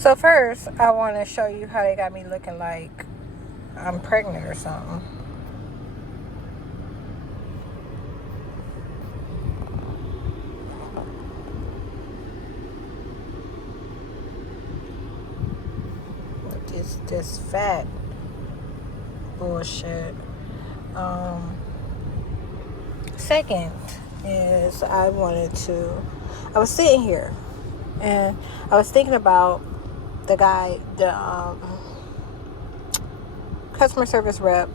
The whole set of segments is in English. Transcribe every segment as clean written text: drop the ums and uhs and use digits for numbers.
So first, I want to show you how they got me looking like I'm pregnant or something. This fat bullshit. Um, Second is I was sitting here and I was thinking about the guy, the customer service rep,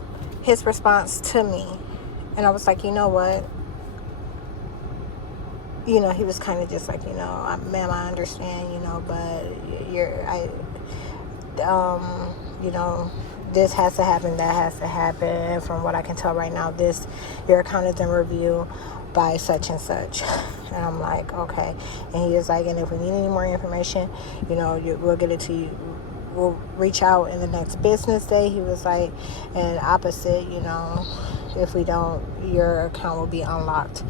his response to me. And I was like, you know what? He was kind of just like, ma'am, I understand, but this has to happen, that has to happen. And from what I can tell right now, your account is in review by such and such. And I'm like, okay. And he is like, and if we need any more information, we'll get it to you. We'll reach out in the next business day. He was like, and opposite, if we don't, your account will be unlocked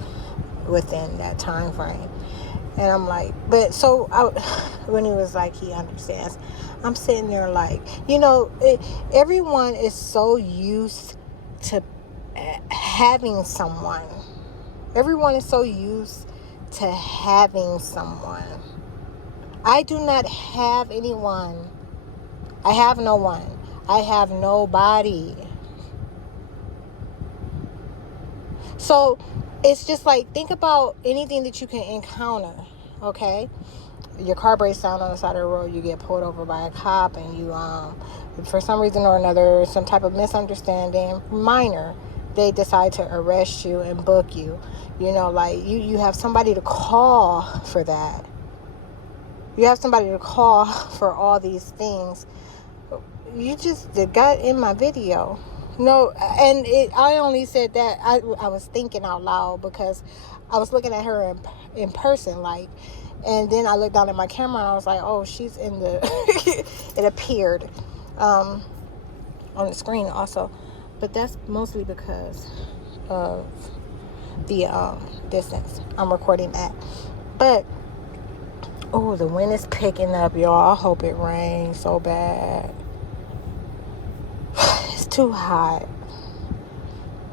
within that time frame. And I'm like, when he was like, he understands, I'm sitting there like, everyone is so used to having someone. Everyone is so used to having someone. I do not have anyone. I have no one. I have nobody. So it's just like, think about anything that you can encounter, okay? Your car breaks down on the side of the road, you get pulled over by a cop, and you, for some reason or another, some type of misunderstanding, minor, they decide to arrest you and book you. You have somebody to call for that. You have somebody to call for all these things. You just got in my video. No, and I only said that I was thinking out loud because I was looking at her in person, like, and then I looked down at my camera and I was like, oh, she's in the it appeared on the screen also, but that's mostly because of the distance I'm recording at. But oh, the wind is picking up, y'all. I hope it rains so bad. It's too hot.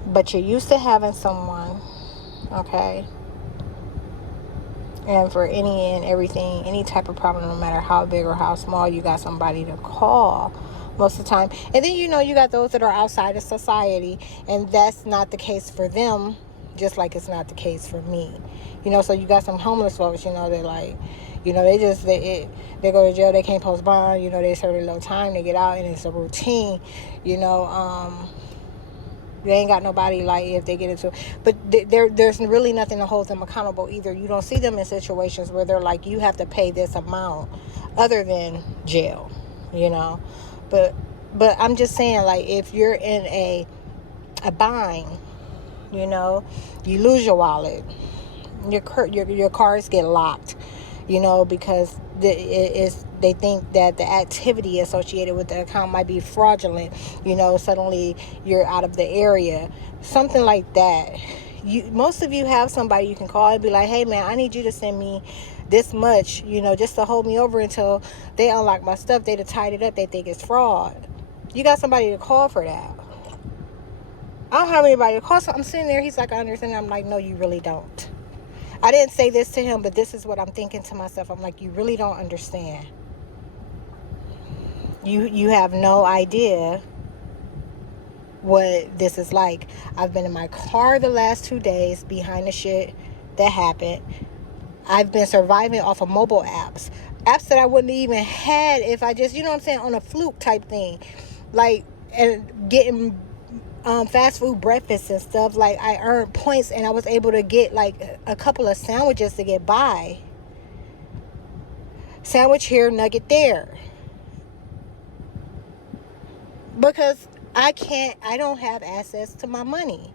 But you're used to having someone, okay? And for any and everything, any type of problem, no matter how big or how small, you got somebody to call most of the time. And then, you got those that are outside of society, and that's not the case for them, just like it's not the case for me. So you got some homeless folks, they're like, they go to jail, they can't post bond, they serve a little time, they get out, and it's a routine, they ain't got nobody, like, if they get into it. But there's really nothing to hold them accountable either. You don't see them in situations where they're like, you have to pay this amount other than jail, But I'm just saying, like, if you're in a bind, you lose your wallet, your cars get locked, because they think that the activity associated with the account might be fraudulent. Suddenly you're out of the area, something like that. Most of you have somebody you can call and be like, hey man, I need you to send me this much, just to hold me over until they unlock my stuff. They'd have tied it up. They think it's fraud. You got somebody to call for that. I don't have anybody to call. So I'm sitting there, he's like, I understand. I'm like, no, you really don't. I didn't say this to him, but this is what I'm thinking to myself. I'm like, you really don't understand. You have no idea what this is like. I've been in my car the last 2 days behind the shit that happened. I've been surviving off of mobile apps that I wouldn't even had if I just, on a fluke type thing, like, and getting fast food breakfast and stuff. Like, I earned points and I was able to get like a couple of sandwiches to get by. Sandwich here, nugget there. Because I don't have access to my money.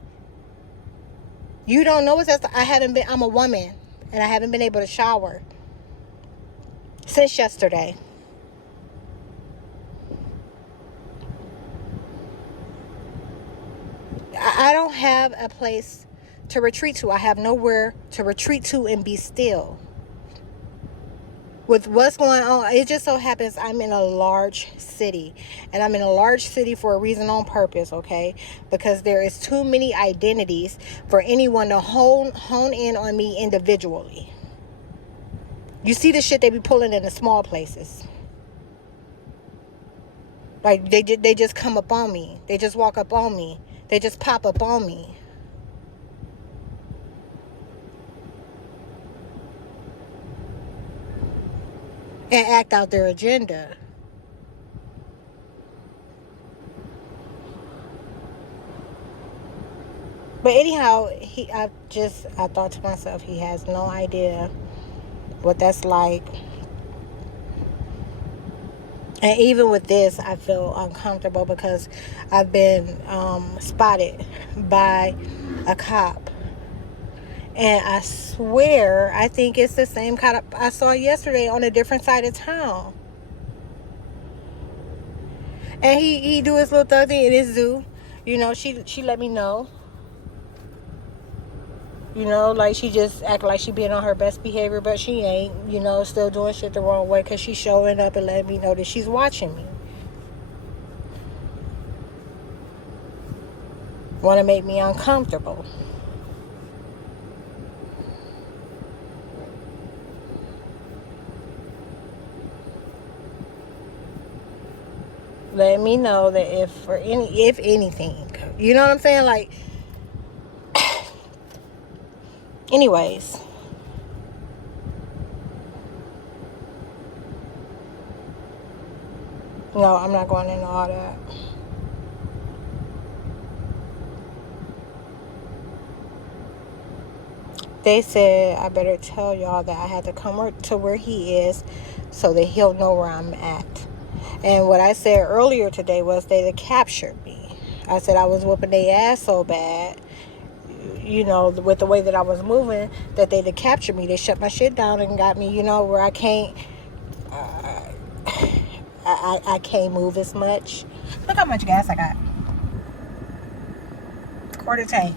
You don't know what's that. I'm a woman and I haven't been able to shower since yesterday. I don't have a place to retreat to. I have nowhere to retreat to and be still. with what's going on, it just so happens I'm in a large city, and I'm in a large city for a reason, on purpose, okay? Because there is too many identities for anyone to hone in on me individually. You see the shit they be pulling in the small places. Like they just come up on me. They just walk up on me. They just pop up on me. And act out their agenda. But anyhow, I thought to myself, he has no idea what that's like. And even with this, I feel uncomfortable because I've been spotted by a cop. And I swear, I think it's the same cop I saw yesterday on a different side of town. And he do his little thug thing in his zoo. You know, she let me know. You know, like she just act like she being on her best behavior, but she ain't. You know, still doing shit the wrong way because she's showing up and letting me know that she's watching me. Want to make me uncomfortable. Let me know that if anything, you know what I'm saying? Like, anyways. No, I'm not going into all that. They said I better tell y'all that I had to come to where he is so that he'll know where I'm at. And what I said earlier today was they'd captured me. I said I was whooping their ass so bad, you know, with the way that I was moving, that they'd captured me. They shut my shit down and got me, you know, where I can't, I can't move as much. Look how much gas I got. Quarter tank.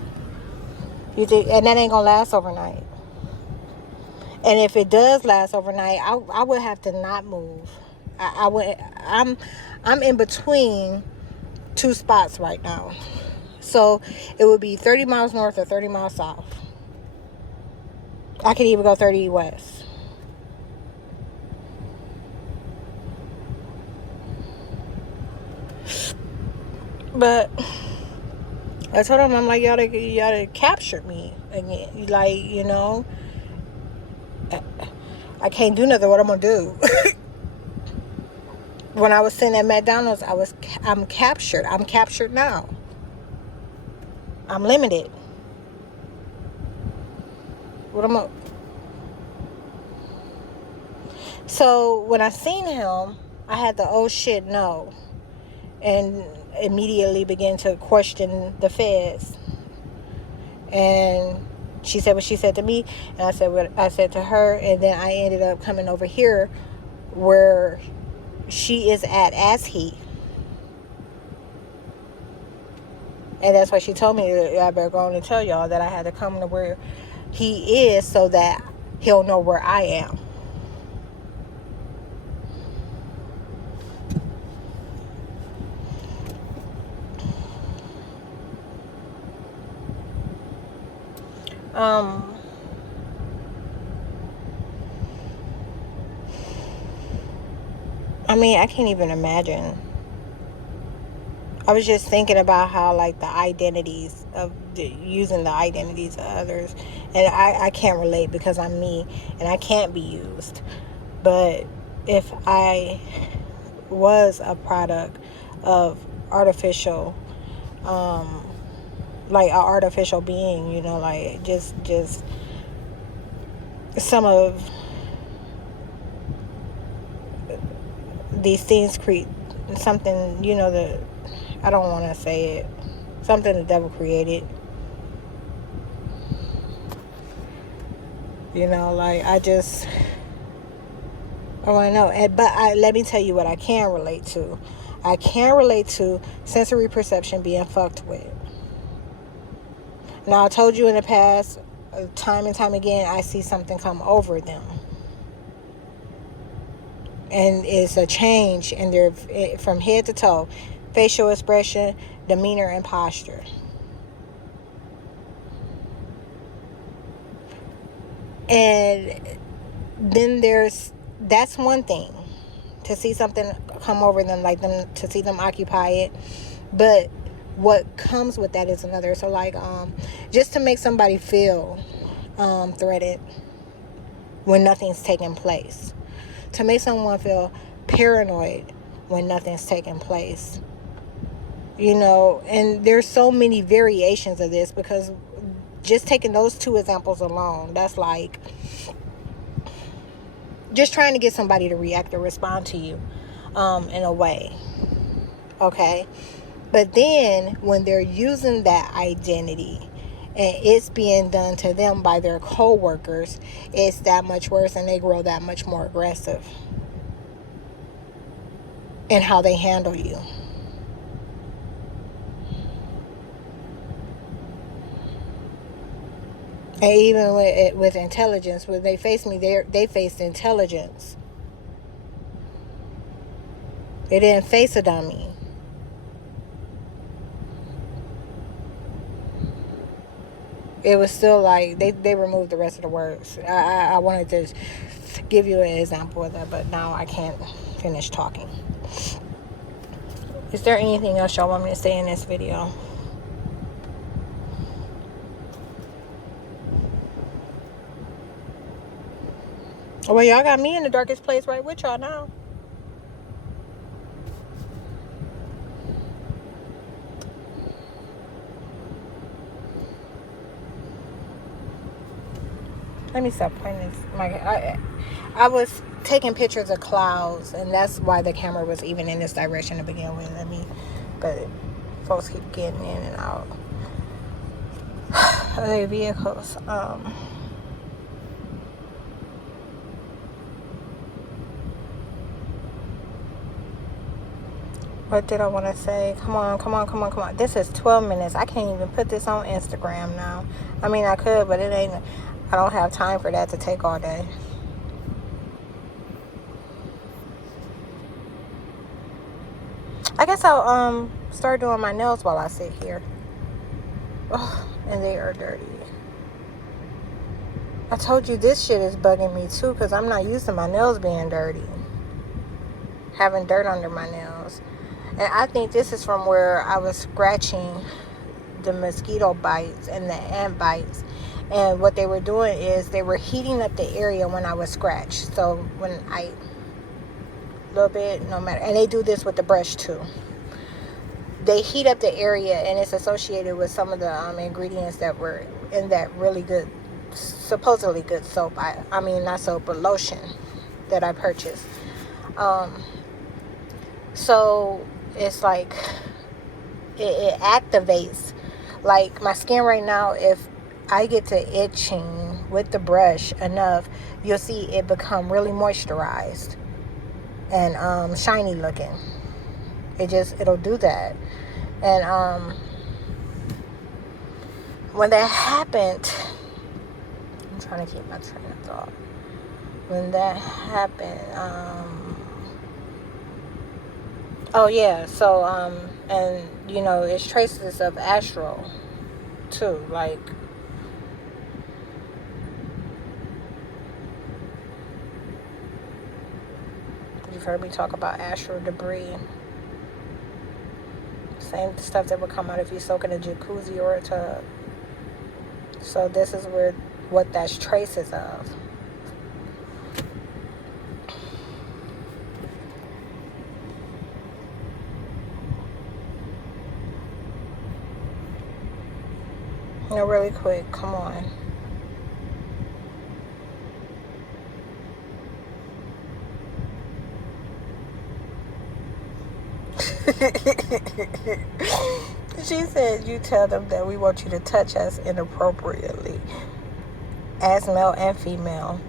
You think, and that ain't gonna last overnight. And if it does last overnight, I would have to not move. I would. I'm in between two spots right now, so it would be 30 miles north or 30 miles south. I could even go 30 west. But I told him, I'm like, y'all captured me again. Like, you know, I can't do nothing. What I'm gonna do? When I was sitting at McDonald's, I'm captured. I'm captured now. I'm limited. What am I? So when I seen him, I had the oh shit no, and immediately began to question the feds. And she said what she said to me, and I said what I said to her, and then I ended up coming over here where she is at as he. And that's why she told me that I better go on and tell y'all that I had to come to where he is so that he'll know where I am. I mean, I can't even imagine. I was just thinking about how, like, the identities of using the identities of others, and I can't relate because I'm me and I can't be used. But if I was a product of artificial, like an artificial being, you know, like just some of these things create something, you know, I don't want to say it, something the devil created, you know, like I want to know. But let me tell you what I can relate to. I can relate to sensory perception being fucked with. Now, I told you in the past, time and time again, I see something come over them. And it's a change in their, from head to toe, facial expression, demeanor, and posture. And then that's one thing, to see something come over them, like them, to see them occupy it. But what comes with that is another. So like, just to make somebody feel threatened when nothing's taking place, to make someone feel paranoid when nothing's taking place, and there's so many variations of this, because just taking those two examples alone, that's like just trying to get somebody to react or respond to you in a way. Okay? But then when they're using that identity and it's being done to them by their co-workers, it's that much worse, and they grow that much more aggressive in how they handle you. And even with intelligence, when they face me, they faced intelligence. They didn't face a dummy. It was still like they removed the rest of the words. I wanted to give you an example of that, but now I can't finish talking. Is there anything else y'all want me to say in this video? Well, y'all got me in the darkest place right with y'all now. Let me stop pointing this. I was taking pictures of clouds, and that's why the camera was even in this direction to begin with. But folks keep getting in and out of their vehicles. What did I want to say? Come on. This is 12 minutes. I can't even put this on Instagram now. I mean, I could, but I don't have time for that to take all day. I guess I'll start doing my nails while I sit here. Oh, and they are dirty. I told you this shit is bugging me too, because I'm not used to my nails being dirty. Having dirt under my nails. And I think this is from where I was scratching the mosquito bites and the ant bites. And what they were doing is they were heating up the area when I was scratched. So when a little bit, no matter. And they do this with the brush too. They heat up the area, and it's associated with some of the ingredients that were in that really good, supposedly good soap. I mean, not soap, but lotion that I purchased. So it's like it activates, like my skin right now. If I get to itching with the brush enough, you'll see it become really moisturized and shiny looking. It'll do that. And when that happened, I'm trying to keep my train of thought. When that happened, oh yeah, so and it's traces of astral too, like you've heard me talk about astral debris. Same stuff that would come out if you soak in a jacuzzi or a tub. So this is what that's traces of. Really quick, come on. She said, you tell them that we want you to touch us inappropriately, as male and female.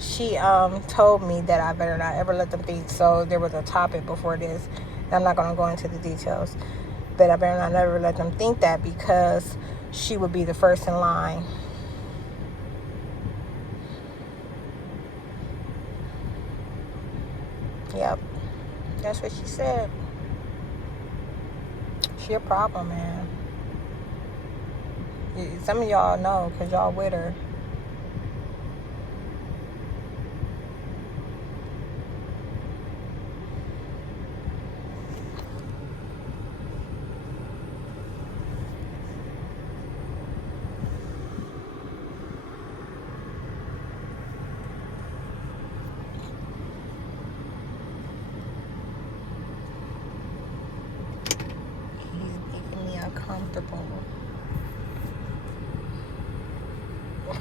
She told me that I better not ever let them think. So there was a topic before this. I'm not going to go into the details, but I better not ever let them think that, because she would be the first in line. Yep, that's what she said. She a problem, man. Some of y'all know because y'all with her. He's making me uncomfortable.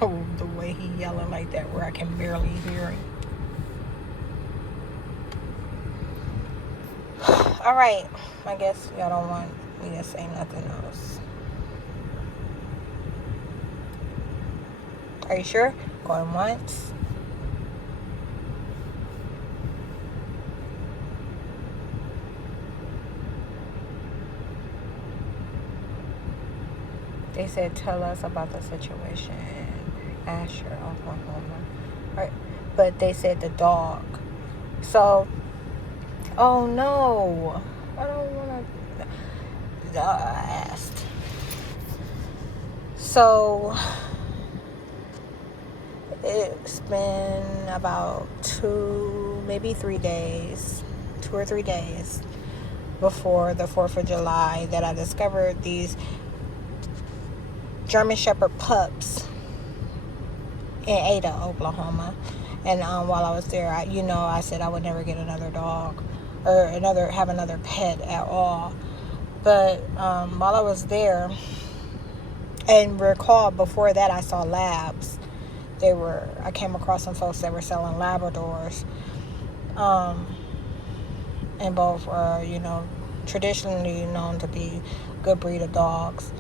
Oh, the way he yelling like that where I can barely hear him. All right, I guess y'all don't want me to say nothing else. Are you sure? Going once. They said, tell us about the situation in Asher, Oklahoma. Right. But they said the dog. So, oh no. I don't want to. I asked. So, it's been about 2 or 3 days before the 4th of July that I discovered these German Shepherd pups in Ada, Oklahoma. And while I was there, I said I would never get another dog or have another pet at all. But while I was there, and recall before that I saw labs. I came across some folks that were selling Labradors. And both are, traditionally known to be good breed of dogs.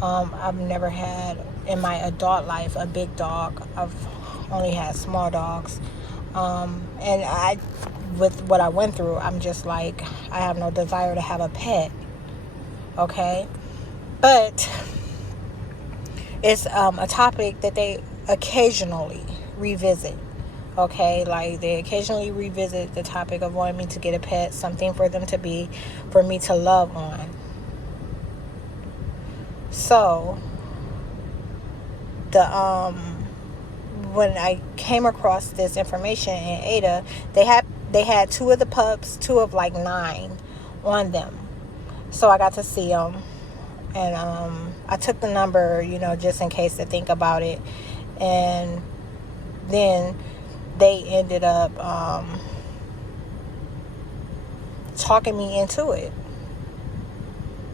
I've never had in my adult life a big dog. I've only had small dogs. And with what I went through, I'm just like, I have no desire to have a pet. Okay? But it's a topic that they occasionally revisit. Okay, like they occasionally revisit the topic of wanting me to get a pet, something for me to love on. So, when I came across this information in Ada, they had 2 of the pups, 2 of like 9 on them. So I got to see them, and I took the number, just in case to think about it, and then they ended up talking me into it.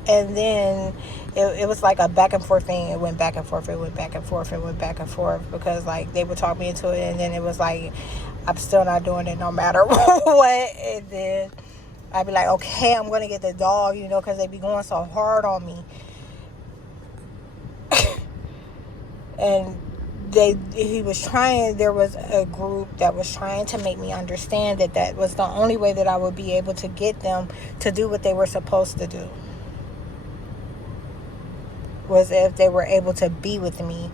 And then it was like a back and forth thing. It went back and forth. Because like they would talk me into it, and then it was like I'm still not doing it no matter what. And then I'd be like, okay, I'm gonna get the dog, because they be going so hard on me. And there was a group that was trying to make me understand that was the only way that I would be able to get them to do what they were supposed to do, was if they were able to be with me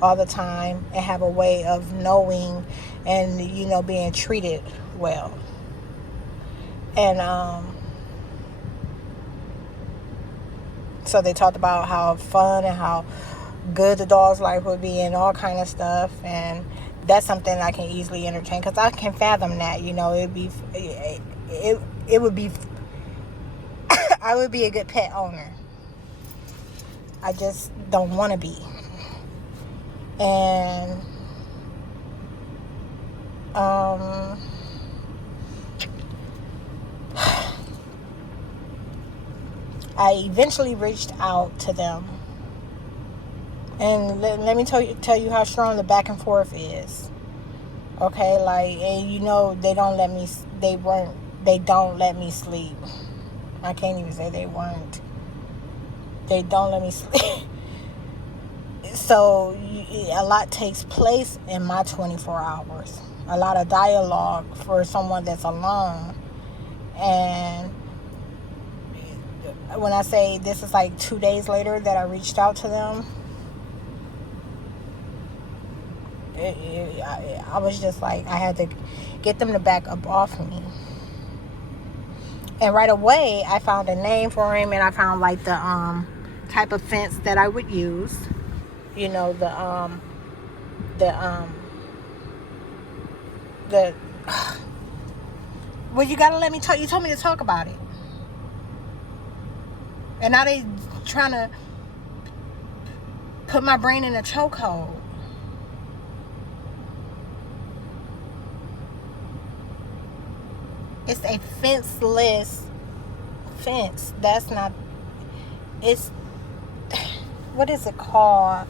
all the time and have a way of knowing and, being treated well. And so they talked about how fun and how good the dog's life would be and all kind of stuff, and that's something I can easily entertain because I can fathom that. It would be I would be a good pet owner. I just don't want to be. And I eventually reached out to them. And let me tell you how strong the back and forth is. Okay, and they don't let me sleep. I can't even say they weren't. They don't let me sleep. So a lot takes place in my 24 hours. A lot of dialogue for someone that's alone. And when I say this is like 2 days later that I reached out to them, I was just like, I had to get them to back up off me. And right away, I found a name for him, and I found like the type of fence that I would use. You know, the well, you gotta let me talk. You told me to talk about it, and now they trying to put my brain in a chokehold. It's a fenceless fence. That's not. It's, what is it called?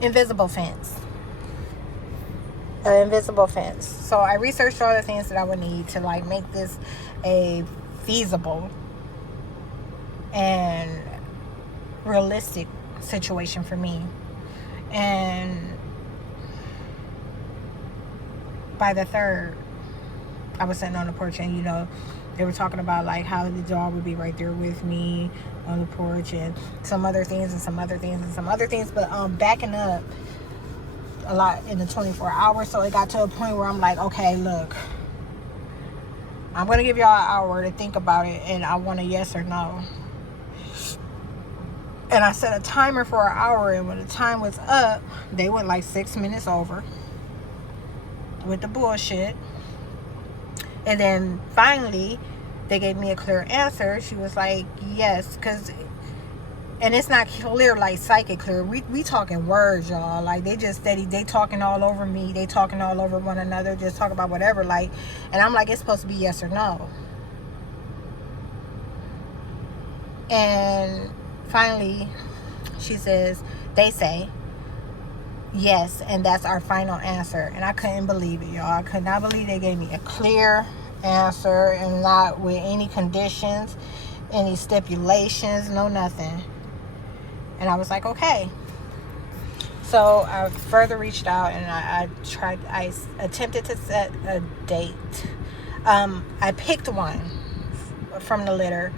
Invisible fence. An invisible fence. So I researched all the things that I would need to like make this a feasible and realistic situation for me. And by the 3rd, I was sitting on the porch, and they were talking about like how the dog would be right there with me on the porch, and some other things and some other things and some other things, but backing up a lot in the 24 hours. So it got to a point where I'm like, okay, look, I'm gonna give y'all an hour to think about it, and I want a yes or no. And I set a timer for an hour, and when the time was up, they went like 6 minutes over with the bullshit. And then finally, they gave me a clear answer. She was like, yes, and it's not clear like psychic clear. We talking words, y'all. Like, they just steady, they talking all over me. They talking all over one another, just talk about whatever. Like, and I'm like, it's supposed to be yes or no. And finally, she says, they say, yes, and that's our final answer. And I couldn't believe it, y'all. I could not believe they gave me a clear answer, and not with any conditions, any stipulations, no nothing. And I was like, okay. So I further reached out, and I attempted to set a date. I picked one from the litter,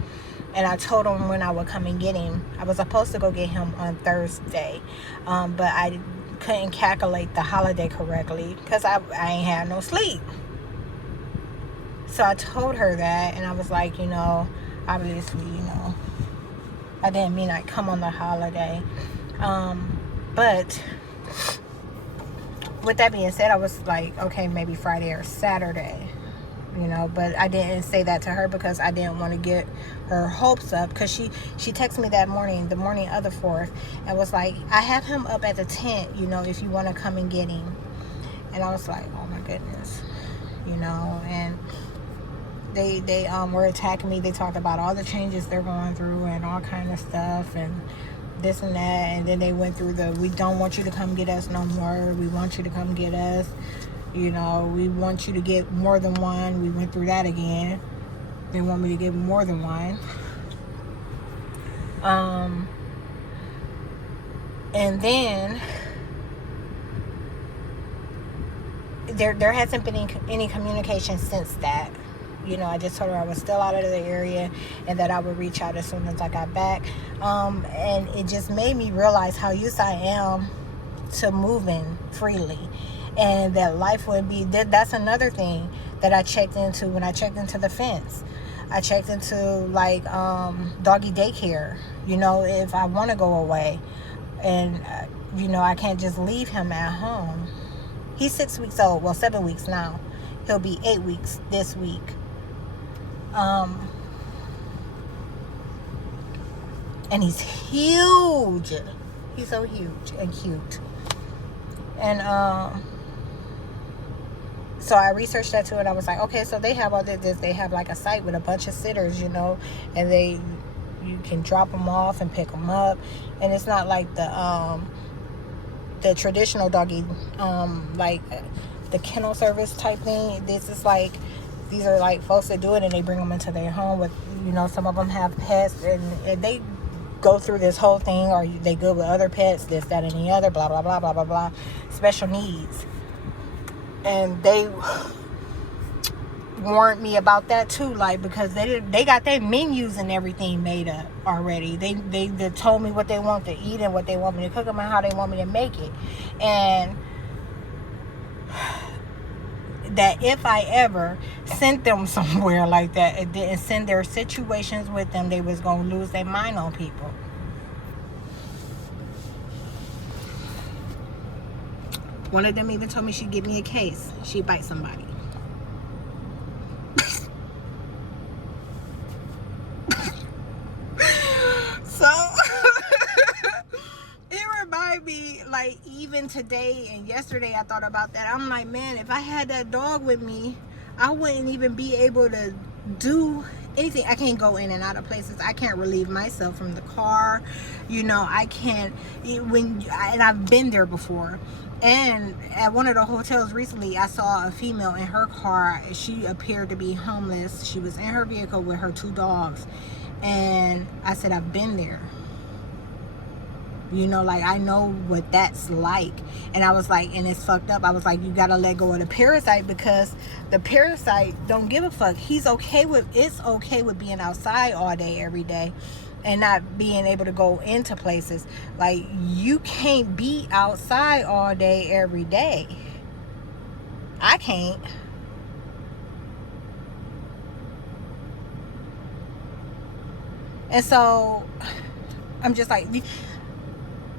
and I told him when I would come and get him. I was supposed to go get him on Thursday, but I couldn't calculate the holiday correctly because I ain't had no sleep. So I told her that, and I was like, obviously, I didn't mean I'd come on the holiday. But with that being said, I was like, okay, maybe Friday or Saturday, but I didn't say that to her because I didn't want to get her hopes up, because she texted me that morning, the morning of the 4th, and was like, I have him up at the tent, if you want to come and get him. And I was like, oh my goodness, and they were attacking me. They talked about all the changes they're going through and all kind of stuff and this and that, and then they went through we don't want you to come get us no more, we want you to come get us, we want you to get more than one. We went through that again. They want me to get more than one. And then there hasn't been any communication since that. I just told her I was still out of the area and that I would reach out as soon as I got back. And it just made me realize how used I am to moving freely, and that life would be, that's another thing that I checked into when I checked into the fence. I checked into like doggy daycare, if I want to go away, and I can't just leave him at home. He's 6 weeks old, well, 7 weeks now. He'll be 8 weeks this week. And he's huge. He's so huge and cute. And so I researched that too, and I was like, okay, so they have all this. They have like a site with a bunch of sitters, and you can drop them off and pick them up, and it's not like the traditional doggy, like the kennel service type thing. This is like, these are like folks that do it, and they bring them into their home with, some of them have pets, and they go through this whole thing, or they good with other pets, this, that, and the other, blah, blah, blah, blah, blah, blah, special needs. And they warned me about that too, like, because they got their menus and everything made up already. They told me what they want to eat and what they want me to cook them and how they want me to make it. And that if I ever sent them somewhere like that and didn't send their situations with them, they was going to lose their mind on people. One of them even told me she'd give me a case. She'd bite somebody. So it reminded me, like, even today and yesterday I thought about that. I'm like, man, if I had that dog with me, I wouldn't even be able to do anything. I can't go in and out of places. I can't relieve myself from the car. You know, I can't, and I've been there before. And at one of the hotels recently, I saw a female in her car. She appeared to be homeless. She was in her vehicle with her 2 dogs. And I said, I've been there. You know, like, I know what that's like. And I was like, and it's fucked up. I was like, you gotta let go of the parasite, because the parasite don't give a fuck. It's okay with being outside all day, every day, and not being able to go into places. Like, you can't be outside all day, every day. I can't. And so I'm just like,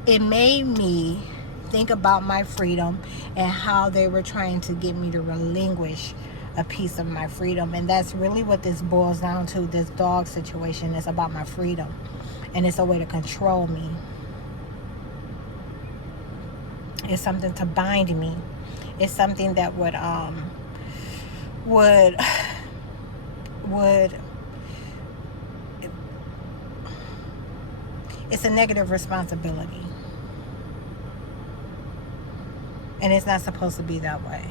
it made me think about my freedom and how they were trying to get me to relinquish a piece of my freedom. And that's really what this boils down to. This dog situation is about my freedom, and it's a way to control me. It's something to bind me. It's something that would it's a negative responsibility. And it's not supposed to be that way.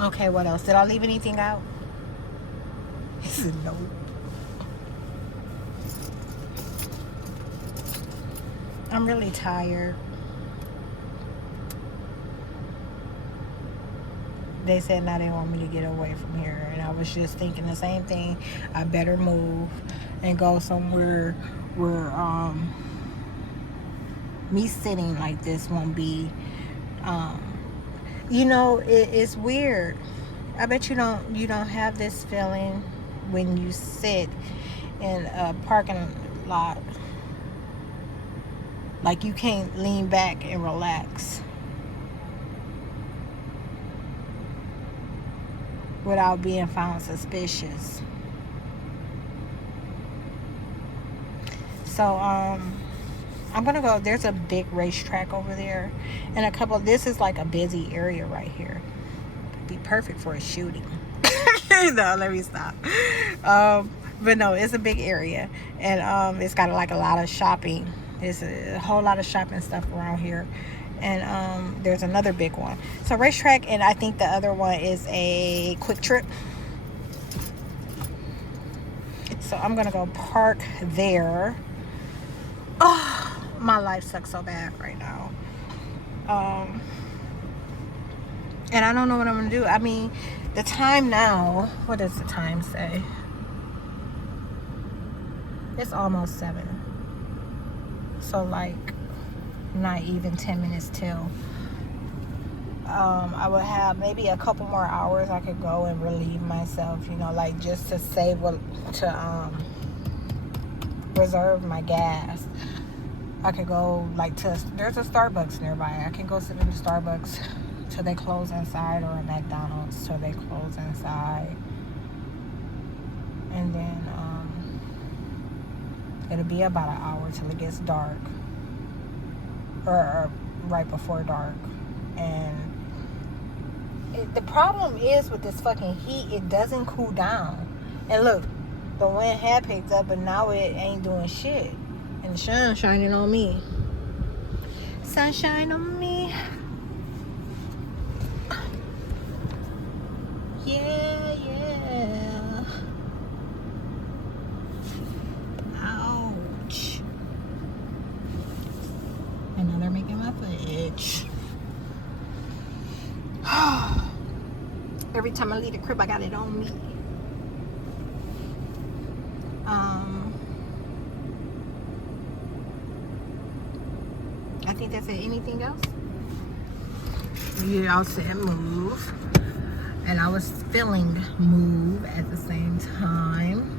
Okay, what else? Did I leave anything out? He said no. I'm really tired. They said now they want me to get away from here, and I was just thinking the same thing. I better move and go somewhere where me sitting like this won't be you know, it's weird. I bet you don't have this feeling when you sit in a parking lot, like you can't lean back and relax without being found suspicious. So I'm gonna go. There's a big racetrack over there, and this is like a busy area right here. It'd be perfect for a shooting. No, let me stop. But no, it's a big area, and it's got like a lot of shopping. There's a whole lot of shopping stuff around here. And there's another big one. So racetrack, and I think the other one is a Quick Trip. So I'm gonna go park there. Oh, my life sucks so bad right now. And I don't know what I'm gonna do. I mean, the time now, what does the time say? It's almost 7. So like, not even 10 minutes till. I would have maybe a couple more hours I could go and relieve myself, you know, like just to reserve my gas. I could go like there's a Starbucks nearby. I can go sit in the Starbucks till they close inside, or a McDonald's till they close inside. And then it'll be about an hour till it gets dark, or right before dark. And the problem is with this fucking heat, it doesn't cool down. And look, the wind had picked up, but now it ain't doing shit. And the sun's shining on me. Sunshine on me. Yeah, yeah. Ouch. And now they're making my foot itch. Every time I leave the crib, I got it on me. think that's it. Anything else? You all said move. And I was feeling move at the same time.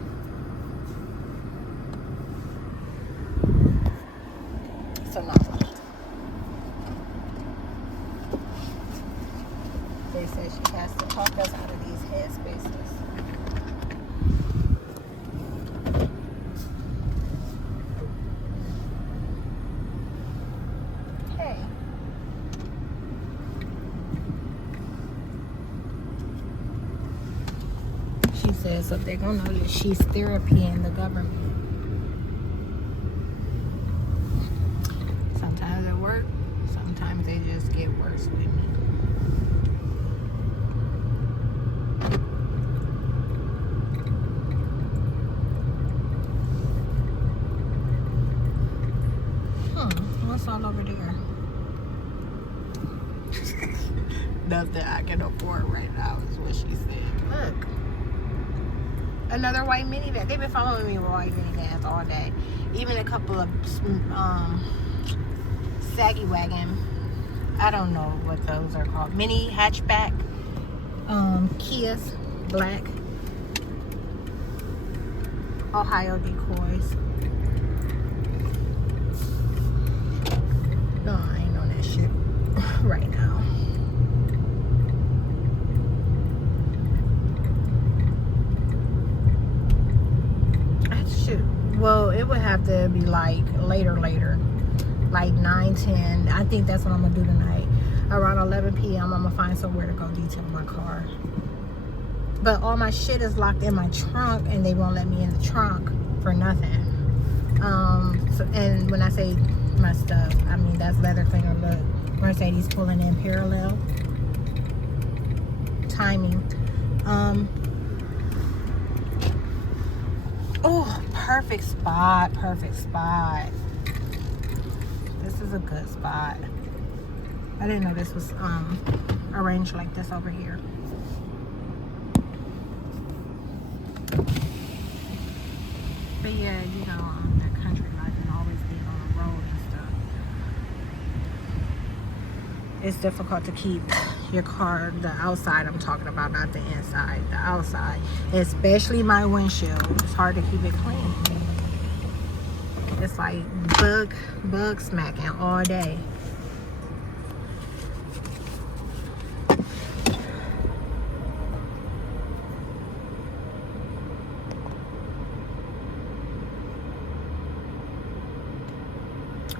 So now they say she has to talk us out of these headspaces. Hey. She says so they're gonna know that she's therapying the government. Sometimes it works, sometimes they just get worse with me. What's all over there? Nothing I can afford right now is what she said. Look. Another white minivan. They've been following me with white minivans all day. Even a couple of saggy wagon. I don't know what those are called. Mini hatchback. Kias. Black. Ohio decoys. No, I ain't on that shit right now. Shoot. Well, it would have to be like later. Like 9, 10. I think that's what I'm going to do tonight. Around 11 p.m. I'm going to find somewhere to go detail my car. But all my shit is locked in my trunk and they won't let me in the trunk for nothing. And when I say my stuff, I mean that's leather cleaner. Look, Mercedes pulling in parallel. Timing. Oh, perfect spot. This is a good spot. I didn't know this was arranged like this over here. But yeah, you know, that country life and always being on the road and stuff. It's difficult to keep your car, the outside I'm talking about, not the inside, the outside. Especially my windshield. It's hard to keep it clean. It's like bug smacking all day.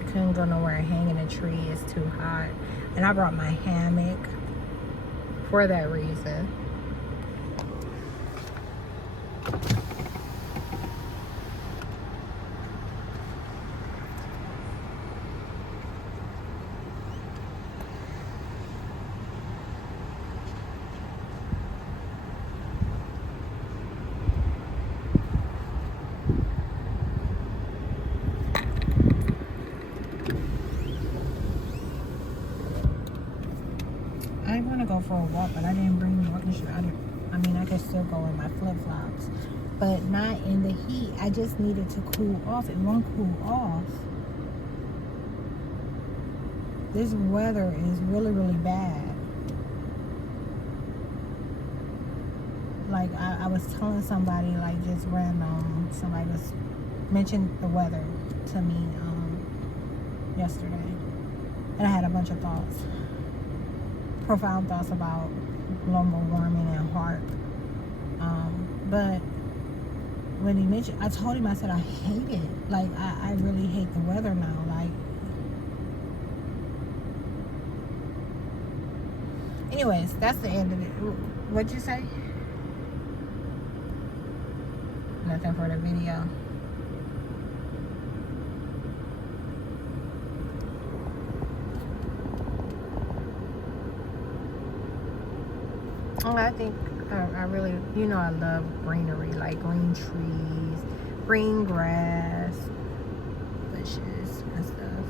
Couldn't go nowhere and hang in a tree. It's too hot. And I brought my hammock for that reason. I want to go for a walk, but I didn't bring walking shoes. I mean, I could still go in my flip-flops, but not in the heat. I just needed to cool off. It won't cool off. This weather is really, really bad. Like, I was telling somebody, like, just random, somebody was mentioned the weather to me yesterday, and I had a bunch of thoughts. Profound thoughts about global warming and heart. But when he mentioned, I told him, I said, I hate it. Like, I really hate the weather now. Like, anyways, that's the end of it. What'd you say? Nothing for the video. Oh, I think I really, you know, I love greenery, like green trees, green grass, bushes and stuff.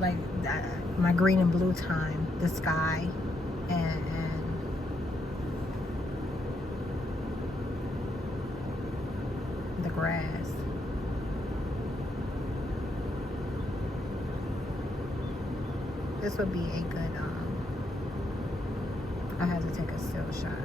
Like that, my green and blue time, the sky and the grass. This would be a good, I had to take a still shot.